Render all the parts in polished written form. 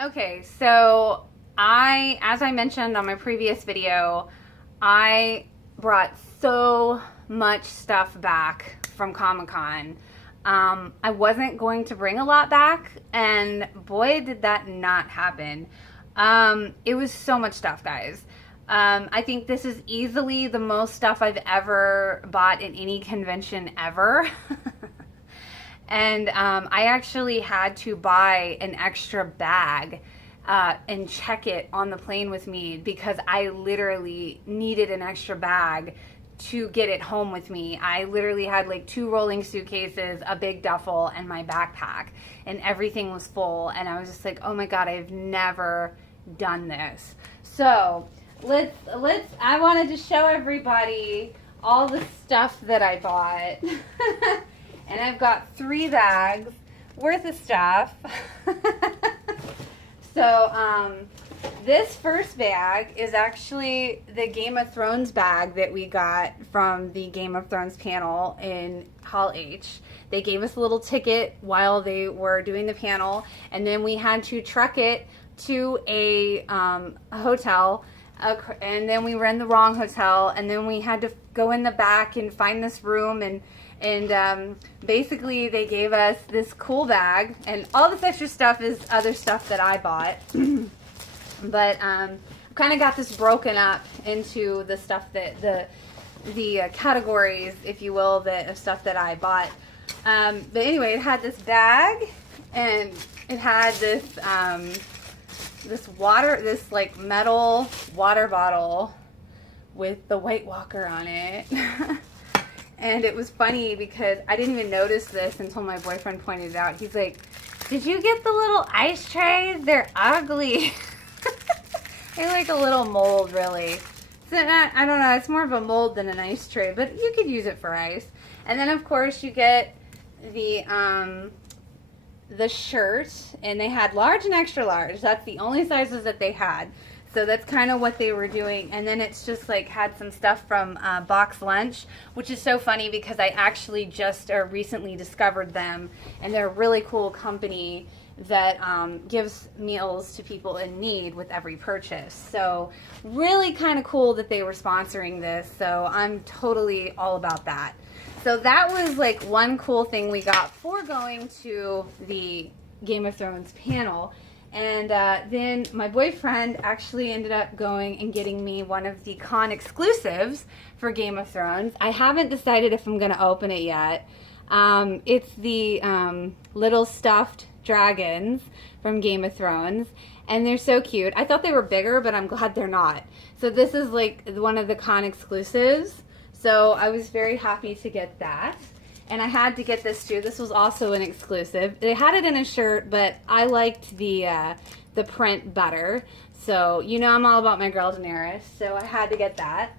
Okay, so as I mentioned on my previous video, I brought so much stuff back from Comic-Con. I wasn't going to bring a lot back, and boy, did that not happen. It was so much stuff, guys. I think this is easily the most stuff I've ever bought in any convention ever. And I actually had to buy an extra bag and check it on the plane with me because I literally needed an extra bag to get it home with me. I literally had like 2 rolling suitcases, a big duffel, and my backpack, and everything was full. And I was just like, oh my God, I've never done this. So I wanted to show everybody all the stuff that I bought. And I've got 3 bags worth of stuff. So this first bag is actually the Game of Thrones bag that we got from the Game of Thrones panel in Hall H. They gave us a little ticket while they were doing the panel, and then we had to truck it to a hotel, and then we were in the wrong hotel, and then we had to go in the back and find this room, and basically they gave us this cool bag, and all this extra stuff is other stuff that I bought. But I've kind of got this broken up into the stuff that the categories, if you will, of stuff that I bought. But anyway, it had this bag, and it had this this like metal water bottle with the White Walker on it. And it was funny because I didn't even notice this until my boyfriend pointed it out. He's like, "Did you get the little ice trays? They're ugly." They're like a little mold, really. So I don't know, it's more of a mold than an ice tray, but you could use it for ice. And then of course you get the shirt, and they had large and extra large. That's the only sizes that they had. So that's kind of what they were doing. And then it's just like had some stuff from Box Lunch, which is so funny because I actually just recently discovered them, and they're a really cool company that gives meals to people in need with every purchase. So really kind of cool that they were sponsoring this. So I'm totally all about that. So that was like one cool thing we got for going to the Game of Thrones panel. And then my boyfriend actually ended up going and getting me one of the con exclusives for Game of Thrones. I haven't decided if I'm going to open it yet. It's the little stuffed dragons from Game of Thrones, and they're so cute. I thought they were bigger, but I'm glad they're not. So this is like one of the con exclusives. So I was very happy to get that. And I had to get this too. This was also an exclusive. They had it in a shirt, but I liked the print better. So, you know, I'm all about my girl Daenerys, so I had to get that.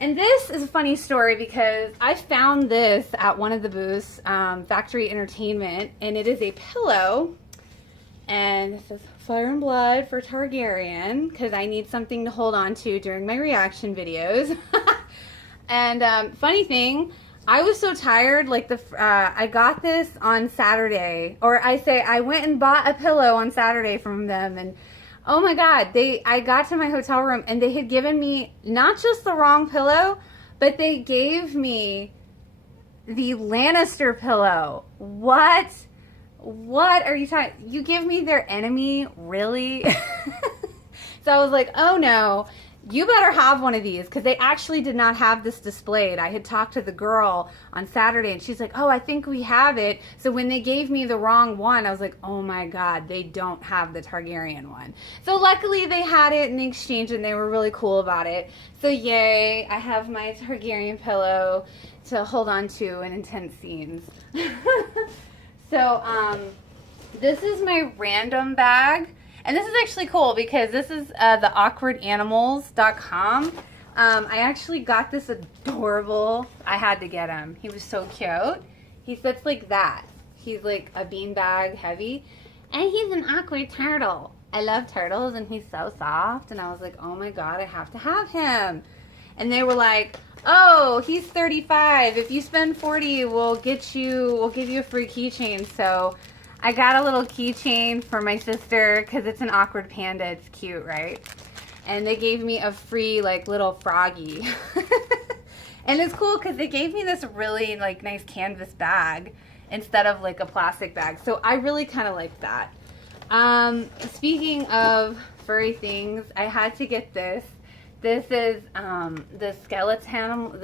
And this is a funny story because I found this at one of the booths, Factory Entertainment, and it is a pillow. And it says Fire and Blood for Targaryen, because I need something to hold on to during my reaction videos. And funny thing, I was so tired, like I got this on Saturday, or I went and bought a pillow on Saturday from them, and oh my God, I got to my hotel room and they had given me not just the wrong pillow, but they gave me the Lannister pillow. What are you talking? You give me their enemy? Really? So I was like, oh no. You better have one of these, because they actually did not have this displayed. I had talked to the girl on Saturday, and she's like, oh, I think we have it. So when they gave me the wrong one, I was like, oh my God, they don't have the Targaryen one. So luckily they had it in the exchange, and they were really cool about it. So yay, I have my Targaryen pillow to hold on to in intense scenes. So this is my random bag. And this is actually cool because this is the awkwardanimals.com. I actually got this adorable. I had to get him. He was so cute. He sits like that. He's like a beanbag heavy. And he's an awkward turtle. I love turtles, and he's so soft. And I was like, oh my God, I have to have him. And they were like, oh, he's 35. If you spend 40, we'll give you a free keychain. So I got a little keychain for my sister because it's an awkward panda. It's cute, right? And they gave me a free like little froggy. And it's cool because they gave me this really like nice canvas bag instead of like a plastic bag. So I really kind of like that. Speaking of furry things, I had to get this. This is the skeleton,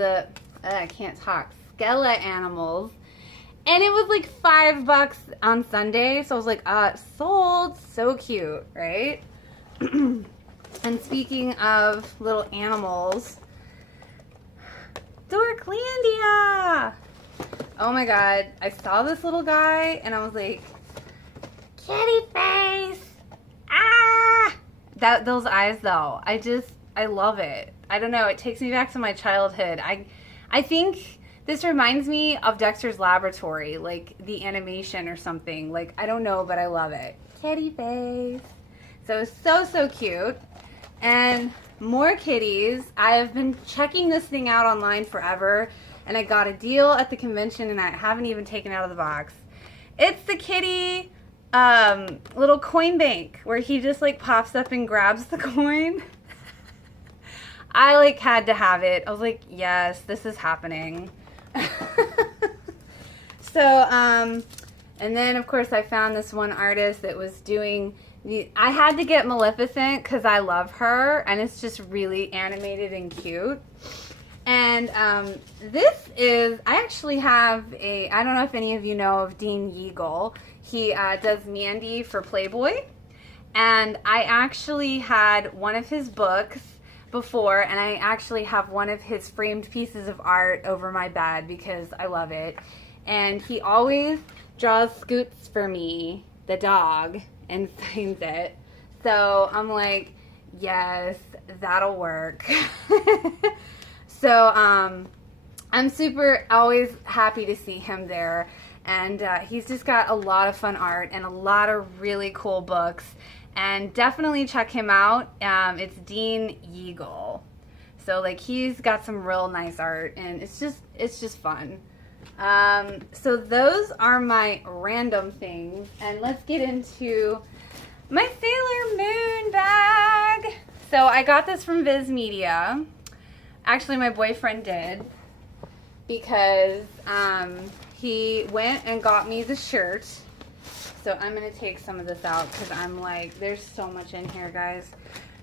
I can't talk, skeleton animals. And it was like $5 on Sunday. So I was like, sold. So cute, right? And speaking of little animals, Dorklandia! Oh my god, I saw this little guy and I was like, kitty face! Ah! Those eyes though, I love it. I don't know, it takes me back to my childhood. I think this reminds me of Dexter's Laboratory, like the animation or something. Like, I don't know, but I love it. Kitty face. So cute. And more kitties. I have been checking this thing out online forever, and I got a deal at the convention, and I haven't even taken it out of the box. It's the kitty little coin bank where he just like pops up and grabs the coin. I like had to have it. I was like, yes, this is happening. And then of course I found this one artist that was doing I had to get Maleficent because I love her, and it's just really animated and cute. And this is, I actually have I don't know if any of you know of Dean Yeagle. He does Mandy for Playboy. And I actually had one of his books before, and I actually have one of his framed pieces of art over my bed because I love it. And he always draws Scoots for me, the dog, and signs it. So I'm like, yes, that'll work. So I'm always happy to see him there. And he's just got a lot of fun art and a lot of really cool books. And definitely check him out. It's Dean Yeagle. So like he's got some real nice art, and it's just fun. So those are my random things, and let's get into my Sailor Moon bag. So I got this from Viz Media. Actually, my boyfriend did, because he went and got me the shirt. So I'm going to take some of this out because I'm like, there's so much in here, guys.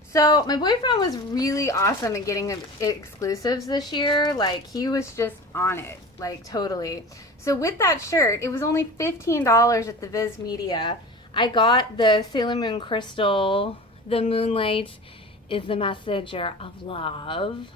So my boyfriend was really awesome at getting exclusives this year. Like, he was just on it, like totally. So with that shirt, it was only $15 at the Viz Media. I got the Sailor Moon crystal, the Moonlight is the messenger of love.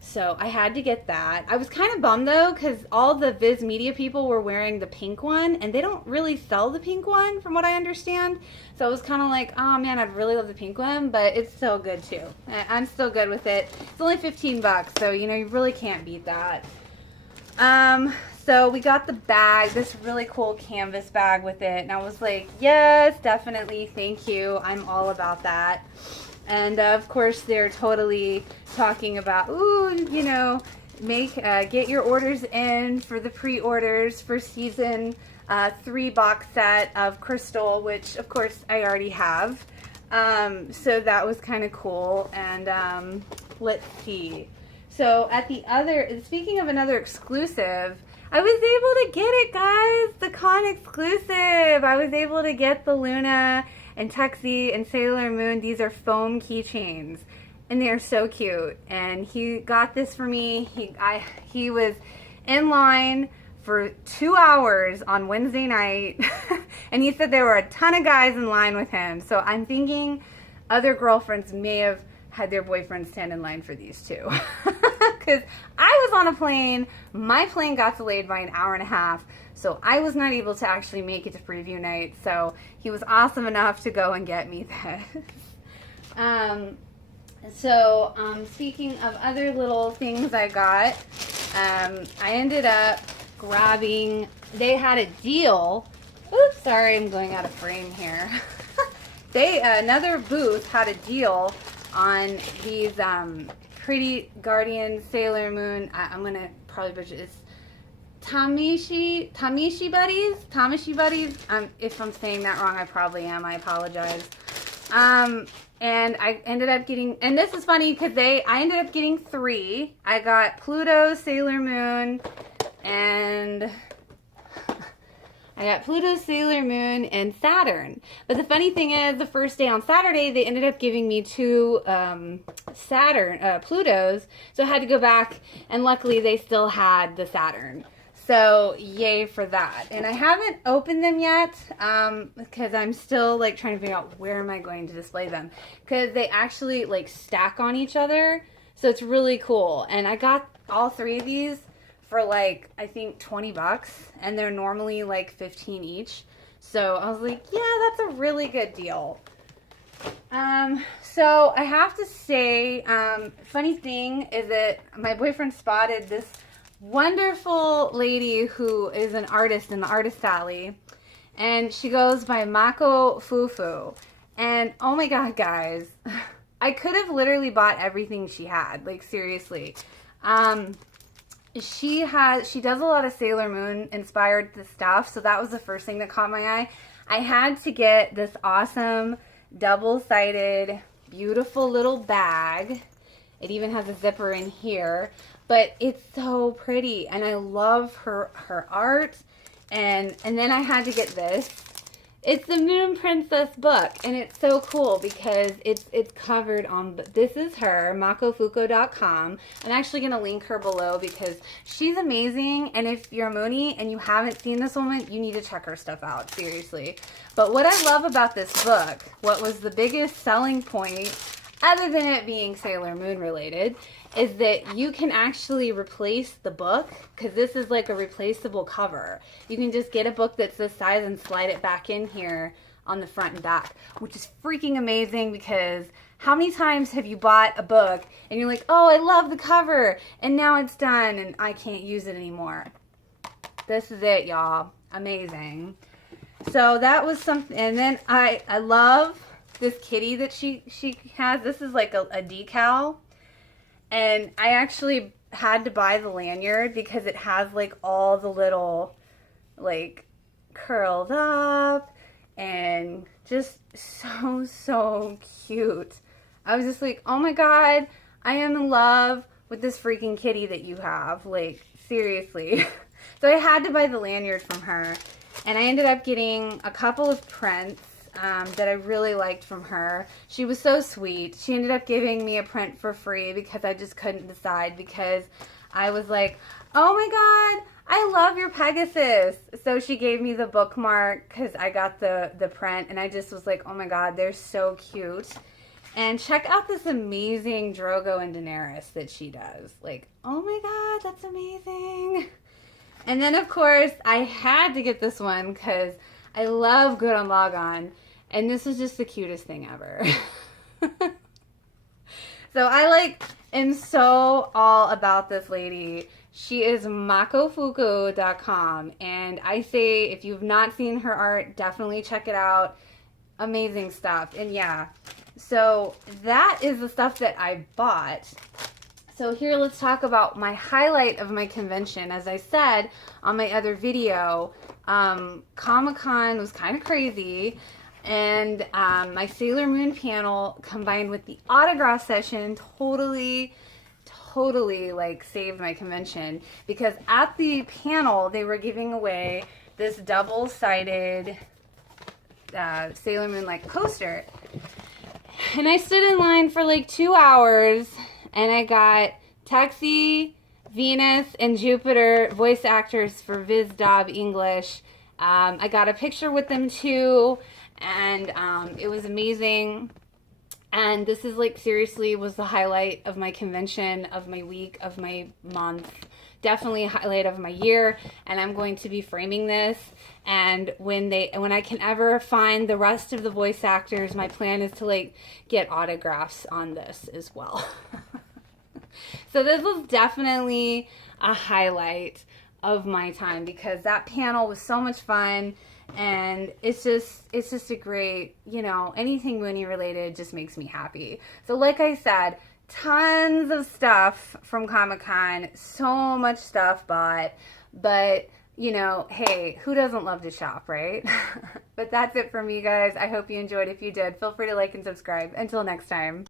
So I had to get that. I was kind of bummed though, because all the Viz Media people were wearing the pink one, and they don't really sell the pink one from what I understand. So I was kind of like, oh man, I'd really love the pink one, but it's still good too. I'm still good with it. It's only $15, so you know, you really can't beat that. So we got the bag, this really cool canvas bag with it, and I was like, yes, definitely, thank you. I'm all about that. And of course, they're totally talking about, ooh, you know, get your orders in for the pre-orders for season 3 box set of Crystal, which of course I already have. So that was kind of cool. And let's see. So speaking of another exclusive, I was able to get it, guys. The con exclusive. I was able to get the Luna and Tuxie and Sailor Moon. These are foam keychains, and they are so cute. And he got this for me. He was in line for 2 hours on Wednesday night, and he said there were a ton of guys in line with him. So I'm thinking other girlfriends may have had their boyfriends stand in line for these too. Because I was on a plane. My plane got delayed by an hour and a half. So I was not able to actually make it to preview night. So he was awesome enough to go and get me this. Speaking of other little things I got, I ended up grabbing, they had a deal. Oops, sorry, I'm going out of frame here. Another booth had a deal on these Pretty Guardian Sailor Moon. I'm going to probably butcher this. Tamishi Buddies. If I'm saying that wrong, I probably am. I apologize. And I ended up getting, and this is funny because I ended up getting 3. I got Pluto, Sailor Moon, and Saturn. But the funny thing is, the first day on Saturday, they ended up giving me 2 Plutos, so I had to go back, and luckily they still had the Saturn. So yay for that. And I haven't opened them yet because I'm still like trying to figure out where am I going to display them, because they actually like stack on each other, so it's really cool. And I got all 3 of these for like I think $20, and they're normally like 15 each. So I was like, yeah, that's a really good deal. So I have to say, funny thing is that my boyfriend spotted this wonderful lady who is an artist in the artist alley, and she goes by Mako Fufu. And oh my god, guys, I could have literally bought everything she had, like seriously. She does a lot of Sailor Moon inspired stuff, so that was the first thing that caught my eye. I had to get this awesome double-sided beautiful little bag. It even has a zipper in here. But it's so pretty, and I love her art. And then I had to get this. It's the Moon Princess book, and it's so cool because it's covered on. This is her, makofuko.com. I'm actually gonna link her below because she's amazing. And if you're a Moonie and you haven't seen this woman, you need to check her stuff out, seriously. But what I love about this book, what was the biggest selling point, other than it being Sailor Moon related, is that you can actually replace the book, because this is like a replaceable cover. You can just get a book that's this size and slide it back in here on the front and back, which is freaking amazing, because how many times have you bought a book and you're like, oh, I love the cover, and now it's done and I can't use it anymore. This is it, y'all. Amazing. So that was something. And then I love this kitty that she has. This is like a decal. And I actually had to buy the lanyard because it has like all the little like curled up and just so cute. I was just like, oh my god, I am in love with this freaking kitty that you have. Like, seriously. So I had to buy the lanyard from her. And I ended up getting a couple of prints that I really liked from her. She was so sweet. She ended up giving me a print for free because I just couldn't decide, because I was like, oh my god, I love your Pegasus. So she gave me the bookmark because I got the print, and I just was like, oh my god, they're so cute. And check out this amazing Drogo and Daenerys that she does. Like, oh my god, that's amazing. And then of course I had to get this one because I love Gurren Lagann. And this is just the cutest thing ever. So I am so all about this lady. She is makofuku.com. And I say, if you've not seen her art, definitely check it out. Amazing stuff. And yeah, so that is the stuff that I bought. So here, let's talk about my highlight of my convention. As I said on my other video, Comic-Con was kind of crazy. And my Sailor Moon panel combined with the autograph session totally like saved my convention, because at the panel they were giving away this double-sided Sailor Moon like poster, and I stood in line for like 2 hours, and I got Tuxie, Venus, and Jupiter voice actors for Viz Dob English. I got a picture with them too. And it was amazing. And this is like, seriously, was the highlight of my convention, of my week, of my month. Definitely a highlight of my year. And I'm going to be framing this. And when I can ever find the rest of the voice actors, my plan is to like get autographs on this as well. So this was definitely a highlight of my time, because that panel was so much fun. And it's just a great, anything Moonie related just makes me happy. So like I said, tons of stuff from Comic-Con, so much stuff bought, but you know, hey, who doesn't love to shop, right? But that's it from me, guys. I hope you enjoyed. If you did, feel free to like and subscribe. Until next time.